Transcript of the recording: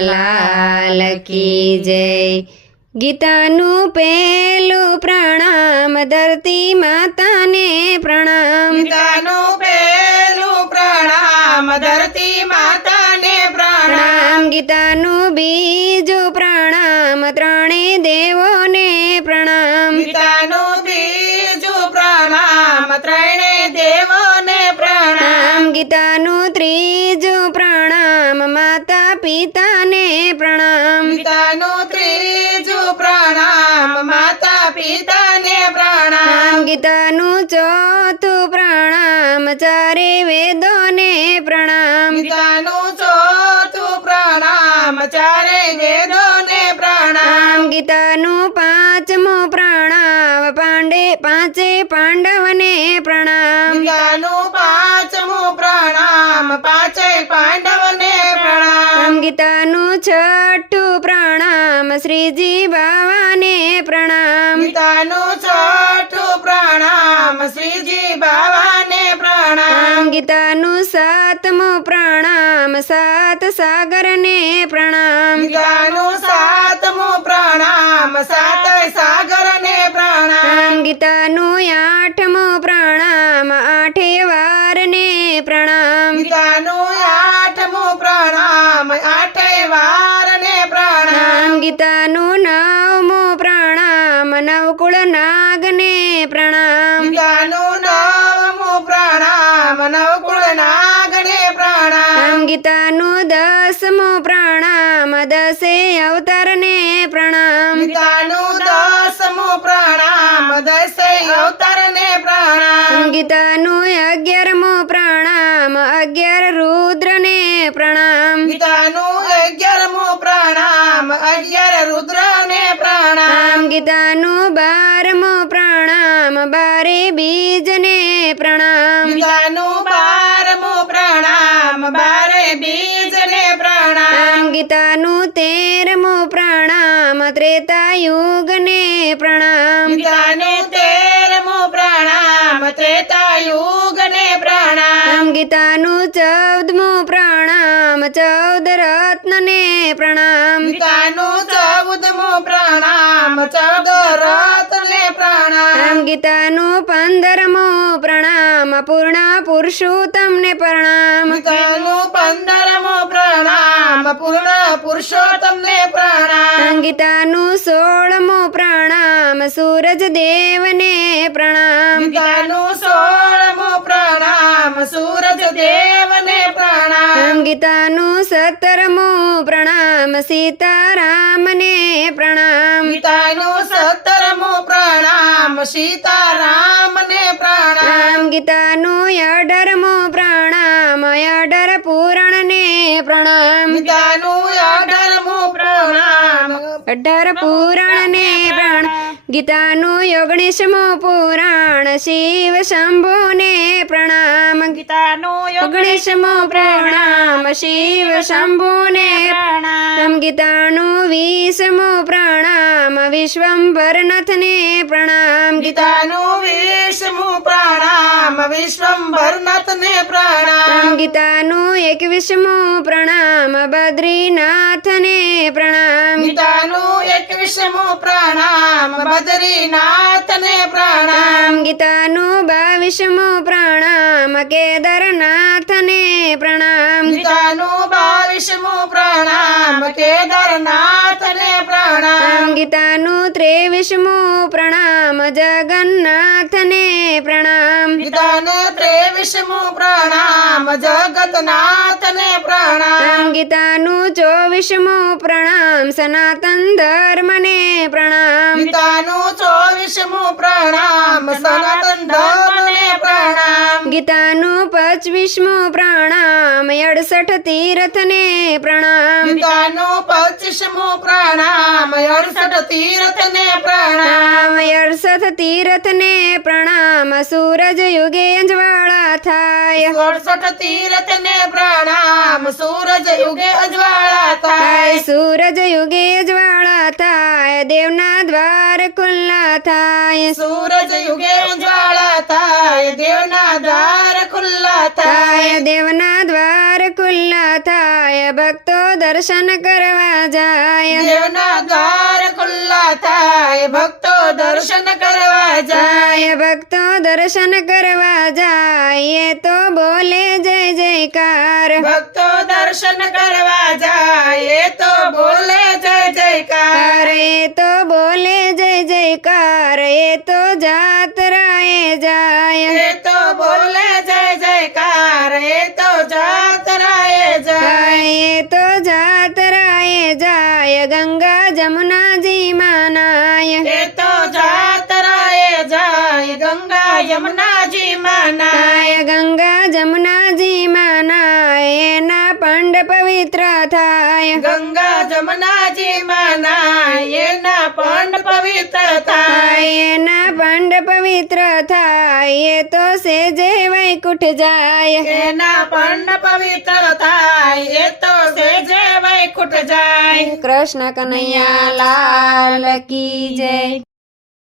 લાલ કી જય. ગીતાનું પેલું પ્રણામ ધરતી માતાને પ્રણામ. ગીતાનું પેલું પ્રણામ ધરતી માતાને પ્રણામ. પ્રણામ. ગીતાનું બીજું પ્રણામ ત્રણે દેવોને પિતાને પ્રણામ ગીતાનું ત્રીજું પ્રણામ માતા પિતાને પ્રણામ પ્રણામ ગીતાનું ચોથું પ્રણામ ચારે વેદોને પ્રણામ ગીતાનું ચોથું પ્રણામ ચારે વેદોને પ્રણામ પ્રણામ ગીતાનું પાંચમું પ્રણામ પાંડે પાંચે પાંડવને પ્રણામ ગીતાનું પાંચમું પ્રણામ પાંચેય પાંડવને શ્રીજી બાવાને પ્રણામ. ગીતાનું છઠ્ઠું પ્રણામ શ્રીજી બાવાને પ્રણામ ગીતાનું સાતમું પ્રણામ સાત સાગરને પ્રણામ. ગીતાનું સાતમું પ્રણામ સાત સાગરને પ્રણામ. ગીતાનું આઠમું પ્રણામ ગીતાનું બારમું પ્રણામ બારે બીજને પ્રણામ. પિતાનો બારમું પ્રણામ બારે બીજને પ્રણામ. ગીતાનું તેરમું પ્રણામ ત્રેતા યુગને પ્રણામ. ગીતાનું તેરમું પ્રણામ ત્રેતા યુગને પ્રણામ પ્રણામ. ગીતાનું ચૌદમું પ્રણામ ચૌદ રત્નને પ્રણામ. ગીતાનું ગીતાનું પંદરમો પ્રણામ પૂર્ણ પુરુષોત્તમને પ્રણામ. ગીતાનું પંદરમો પ્રણામ પૂર્ણ પુરુષોત્તમને પ્રણામ. ગીતાનું સોળમો પ્રણામ સૂરજ દેવને પ્રણામ. ગીતાનું સોળમો પ્રણામ સૂરજ દેવને પ્રણામ. ગીતાનું સત્તરમો પ્રણામ સીતારામને પ્રણામ. ગીતાનું સત્તરમું પ્રણામ સીતારામને પ્રણામ પ્રણામ ગીતાનું અઢારમું પ્રણામ અઢાર પુરાણને પ્રણામ ગીતાનું અઢારમું પ્રણામ અઢાર પુરાણને પ્રણામ ગીતાનું ઓગણીસમું પુરાણ શિવ શંભુને પ્રણામ. ગીતાનું ઓગણીસમું પ્રણામ શિવ શંભુને પ્રણામ. ગીતાનું વીસમું પ્રણામ વિશ્વંભરનાથને પ્રણામ. ગીતાનું વિષ્ણુ પ્રણામ વિશ્વંભરનાથને પ્રણામ. ગીતાનું એકવીસમું પ્રણામ બદ્રીનાથને પ્રણામ. ગીતાનું એકવીસમું પ્રણામ రామ బదరీనాథనే ప్రణామ్ గీతాను భావిషము ప్రణామ కేదారనాథనే ప్రణామ్ గీతాను భావిషము ప్రణామ కేదారనాథనే ప్రణామ్ గీతాను త్రేవిషము ప్రణామ జగన్నాథనే ప్రణామ్ గీతాను త్రేవిషము ప్రణామ પ્રણામ જગતનાથને પ્રણામ પ્રણામ ગીતાનું ચોવીસમું પ્રણામ સનાતન ધર્મને પ્રણામ ગીતાનું ચોવીસમું પ્રણામ સનાતન ધર્મને પ્રણામ ગીતાનું પચવીસમું પ્રણામ અડસઠ તીર્થને પ્રણામ ગીતાનું પચીસમું પ્રણામ અડસઠ તીર્થને પ્રણામ પ્રણામ અડસઠ તીર્થને પ્રણામ સૂરજ યુગે અંજવાળા થાય અડસઠ તીર્થને પ્રણામ સૂરજ યુગે અજવાળા થાય થાય સૂરજ યુગે જ્વાળા થાય દેવના દ્વાર ખુલ્લા થાય સૂરજ દર્શન કરવા જાય દેવના દ્વાર ખુલ્લા થાય ભક્તો દર્શન કરવા જાય જાય ભક્તો દર્શન કરવા જાય એ તો બોલે જય જયકાર ભક્તો દર્શન કરવા જાય એ તો બોલે જય જયકાર અરે તો બોલે જય જયકાર એ તો જાતરાએ જાય એ તો બોલે જય જયકાર खंड पवित्र थाय गंगा जमुना जी माना पंड पवित्र थाय ना पंड पवित्र थाय ये तो से जे वैकुठ जाय। ये पंड पवित्र थाय ये तो से जे वैकुठ जाय। कृष्ण कन्हैया लाल की जय।